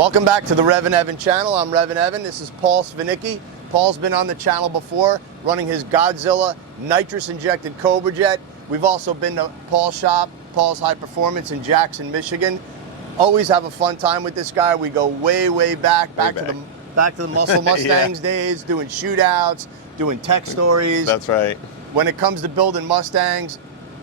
Welcome back to the REVan channel. I'm REVan. This is Paul Svinicki. Paul's been on the channel before, running his Godzilla nitrous-injected Cobra jet. We've also been to Paul's shop, Paul's High Performance in Jackson, Michigan. Always have a fun time with this guy. We go way back to the Muscle Mustangs days, doing shootouts, doing tech stories. That's right. When it comes to building Mustangs,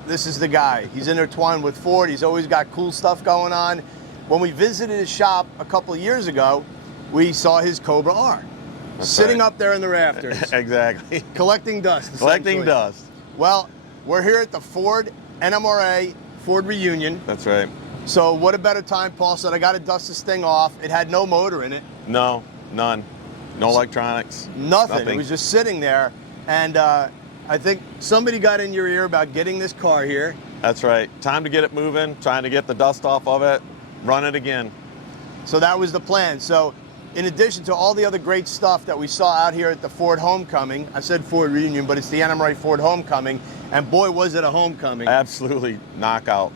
this is the guy. He's intertwined with Ford. He's always got cool stuff going on. When we visited his shop a couple of years ago, we saw his Cobra R. That's sitting right. up there in the rafters. Exactly. Collecting dust. Collecting dust. Well, we're here at the Ford NMRA Ford reunion. That's right. So what a better time, Paul said, I got to dust this thing off. It had no motor in it. No, none. No electronics. Nothing. It was just sitting there. And I think somebody got in your ear about getting this car here. That's right. Time to get it moving, trying to get the dust off of it, run it again. So that was the plan. So in addition to all the other great stuff that we saw out here at the Ford Homecoming, I said Ford reunion, but it's the NMRA Ford Homecoming, and boy, was it a homecoming. Absolutely knockout.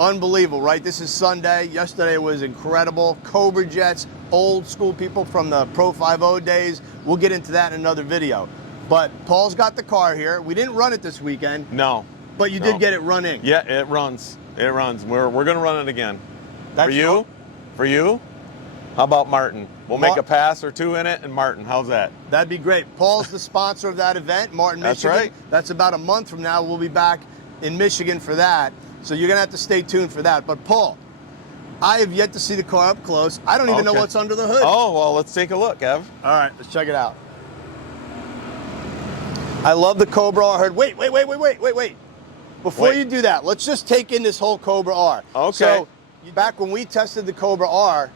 Unbelievable, right? This is Sunday. Yesterday was incredible. Cobra jets, old school people from the Pro 50 days. We'll get into that in another video. But Paul's got the car here. We didn't run it this weekend. No. But you did get it running. Yeah, it runs. It runs. We're going to run it again. That's for you? cool. For you? How about Martin? We'll make a pass or two in it, and Martin, how's that? That'd be great. Paul's the sponsor of that event, Martin, That's Michigan. right. That's about a month from now. We'll be back in Michigan for that. So you're going to have to stay tuned for that. But Paul, I have yet to see the car up close. I don't even know what's under the hood. Oh, well, let's take a look, Ev. All right, let's check it out. I love the Cobra R. Wait. Before you do that, let's just take in this whole Cobra R. Okay. So back when we tested the Cobra R,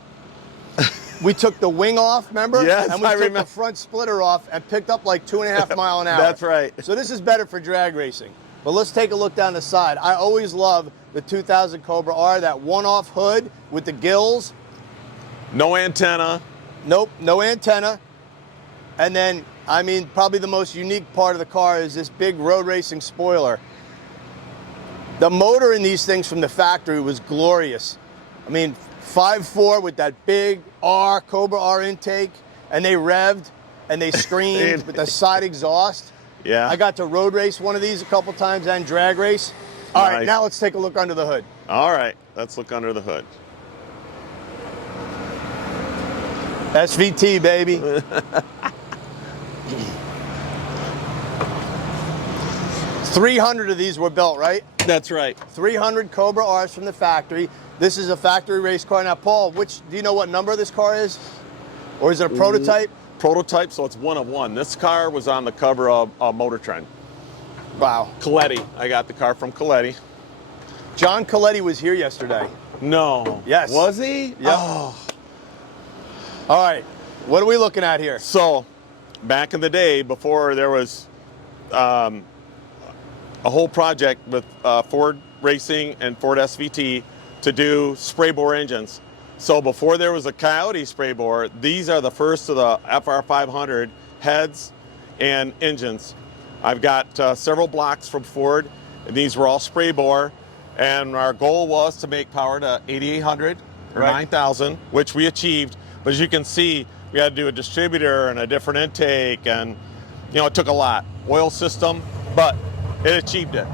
we took the wing off, remember? Yes, and we took the front splitter off and picked up like 2.5 miles an hour. That's right. So this is better for drag racing. But let's take a look down the side. I always love the 2000 Cobra R, that one-off hood with the gills. No antenna. Nope, no antenna. And then, I mean, probably the most unique part of the car is this big road racing spoiler. The motor in these things from the factory was glorious. I mean, 5.4 with that big R, Cobra R intake, and they revved and they screamed with the side exhaust. Yeah. I got to road race one of these a couple times and drag race. All right, now let's take a look under the hood. All right, let's look under the hood. SVT, baby. 300 of these were built, right? That's right. 300 Cobra R's from the factory. This is a factory race car. Now, Paul, do you know what number this car is? Or is it a prototype? Prototype, so it's one of one. This car was on the cover of Motor Trend. Wow. Coletti. I got the car from Coletti. John Coletti was here yesterday. No. Yes. Was he? Yep. Oh. All right. What are we looking at here? So, back in the day, before there was a whole project with Ford Racing and Ford SVT to do spray bore engines. So before there was a Coyote spray bore, these are the first of the FR500 heads and engines. I've got several blocks from Ford, and these were all spray bore, and our goal was to make power to 8,800 or 9,000, which we achieved. But as you can see, we had to do a distributor and a different intake, and it took a lot. Oil system, but it achieved it.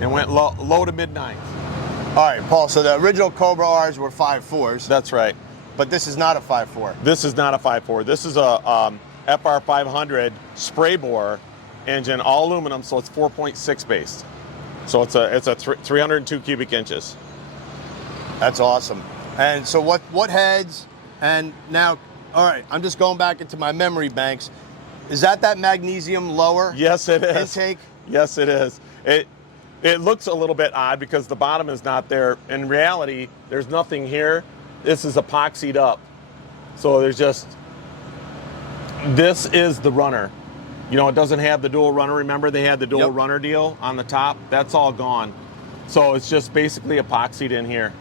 It went low to mid-nines. All right, Paul, so the original Cobra R's were 5.4s. That's right. But this is not a 5.4. This is not a 5.4. This is a FR500 spray bore engine, all aluminum, so it's 4.6 based. So it's a 302 cubic inches. That's awesome. And so what heads, and now, all right, I'm just going back into my memory banks. Is that magnesium lower? Yes, it is. Intake? Yes, it is. It looks a little bit odd because the bottom is not there. In reality, there's nothing here. This is epoxied up. So this is the runner. It doesn't have the dual runner. Remember, they had the dual runner deal on the top? That's all gone. So it's just basically epoxied in here.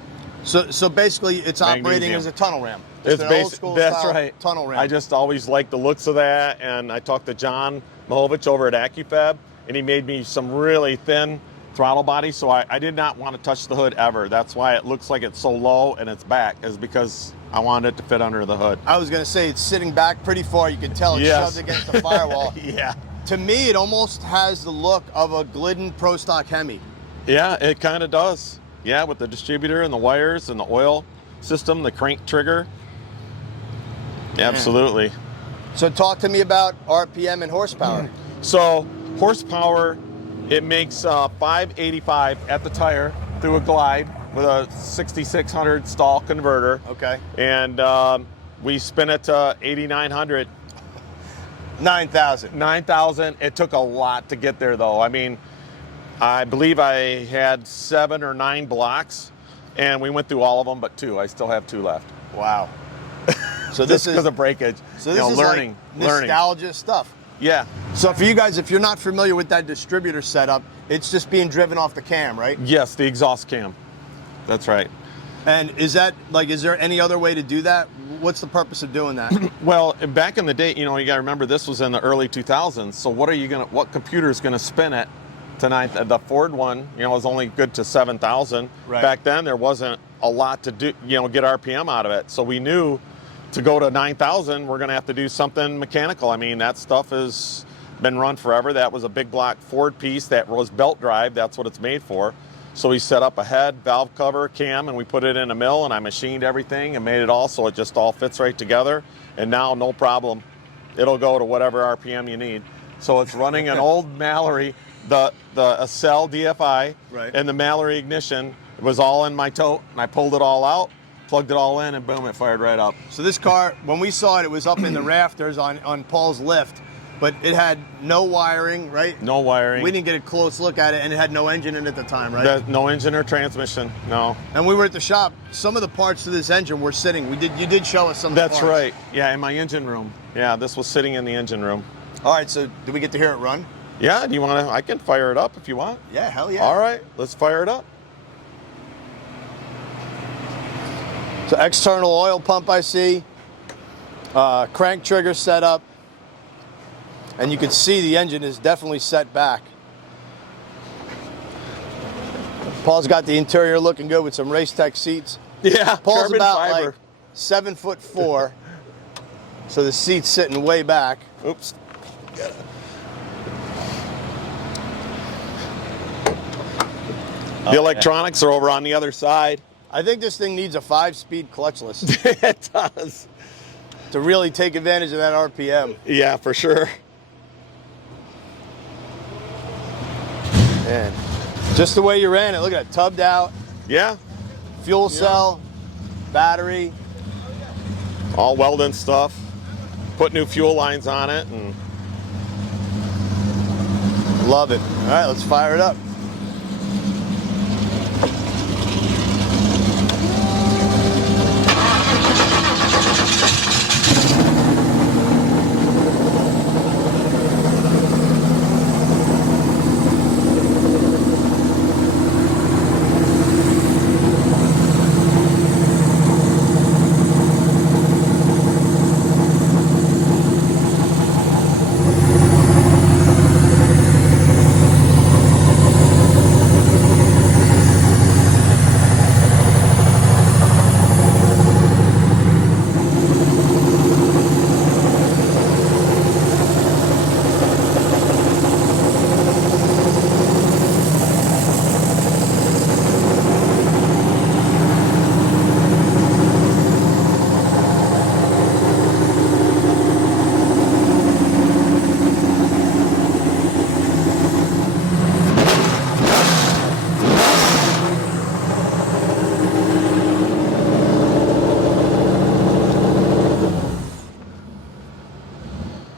So basically, it's operating as a tunnel ram. It's an old school style tunnel ram. I just always liked the looks of that, and I talked to John Mahovich over at AccuFab, and he made me some really thin throttle body, so I did not want to touch the hood ever. That's why it looks like it's so low and it's back, is because I wanted it to fit under the hood. I was gonna say it's sitting back pretty far. You can tell it's Yes. shoved against the firewall. Yeah. To me, it almost has the look of a Glidden Pro Stock Hemi. Yeah, it kind of does. Yeah, with the distributor and the wires and the oil system, the crank trigger. Absolutely. So talk to me about RPM and horsepower. So horsepower, it makes 585 at the tire through a glide with a 6600 stall converter. Okay. And we spin it to 8900. 9,000. 9,000. It took a lot to get there though. I mean, I believe I had 7 or 9 blocks and we went through all of them but 2. I still have 2 left. Wow. So This this is because of breakage. So this is learning. like nostalgia stuff. Yeah. So for you guys, if you're not familiar with that distributor setup, it's just being driven off the cam, right? Yes, the exhaust cam. That's right. And is that like, is there any other way to do that? What's the purpose of doing that? Well, back in the day, you know, you got to remember this was in the early 2000s. So what computer is going to spin it tonight? The Ford one, you know, was only good to 7,000. Right. Back then, there wasn't a lot to do, you know, get RPM out of it. So we knew to go to 9,000, we're going to have to do something mechanical. I mean, that stuff has been run forever. That was a big block Ford piece that was belt drive. That's what it's made for. So we set up a head, valve cover, cam, and we put it in a mill, and I machined everything and made it all so it just all fits right together. And now, no problem, it'll go to whatever RPM you need. So it's running an old Mallory, the Accel DFI, Right. and the Mallory ignition. It was all in my tote, and I pulled it all out, plugged it all in, and boom, it fired right up. So this car, when we saw it, it was up in the rafters on Paul's lift, but it had no wiring, right? No wiring. We didn't get a close look at it, and it had no engine in it at the time, right? No engine or transmission, no. And we were at the shop. Some of the parts to this engine were sitting. You did show us some of the That's parts. right. Yeah, in my engine room. Yeah, this was sitting in the engine room. All right, so do we get to hear it run? Yeah, do you want to? I can fire it up if you want. Yeah, hell yeah. All right, let's fire it up. So external oil pump I see, crank trigger set up, and you can see the engine is definitely set back. Paul's got the interior looking good with some Race Tech seats. Yeah, Paul's carbon about fiber. like 7'4", so the seat's sitting way back. Oops. The electronics are over on the other side. I think this thing needs a 5-speed clutchless It does. to really take advantage of that RPM. Yeah, for sure. Man, just the way you ran it. Look at it, tubbed out, Yeah, fuel cell, battery. all welding stuff. Put new fuel lines on it, and Love it. All right, let's fire it up.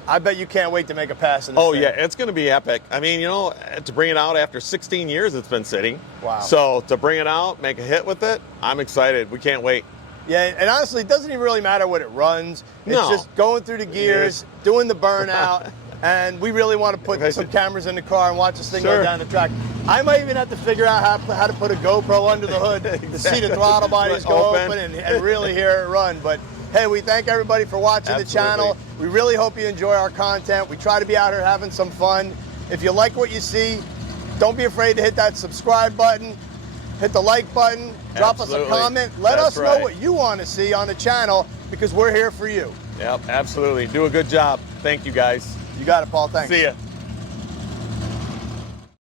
I bet you can't wait to make a pass in this oh thing. yeah, it's going to be epic. I mean, you know, to bring it out after 16 years it's been sitting. Wow. So to bring it out, make a hit with it, I'm excited. We can't wait. Yeah, and honestly, it doesn't even really matter what it runs. It's No. just going through the gears, doing the burnout, and we really want to put some cameras in the car and watch this thing Sure. go down the track. I might even have to figure out how to put a GoPro under the hood to see the throttle bodies go open and really hear it run. But hey, we thank everybody for watching the channel. We really hope you enjoy our content. We try to be out here having some fun. If you like what you see, don't be afraid to hit that subscribe button. hit the like button, drop Absolutely. us a comment. Let That's us know right. what you want to see on the channel because we're here for you. Yep, absolutely. Do a good job. Thank you, guys. You got it, Paul. Thanks. See ya.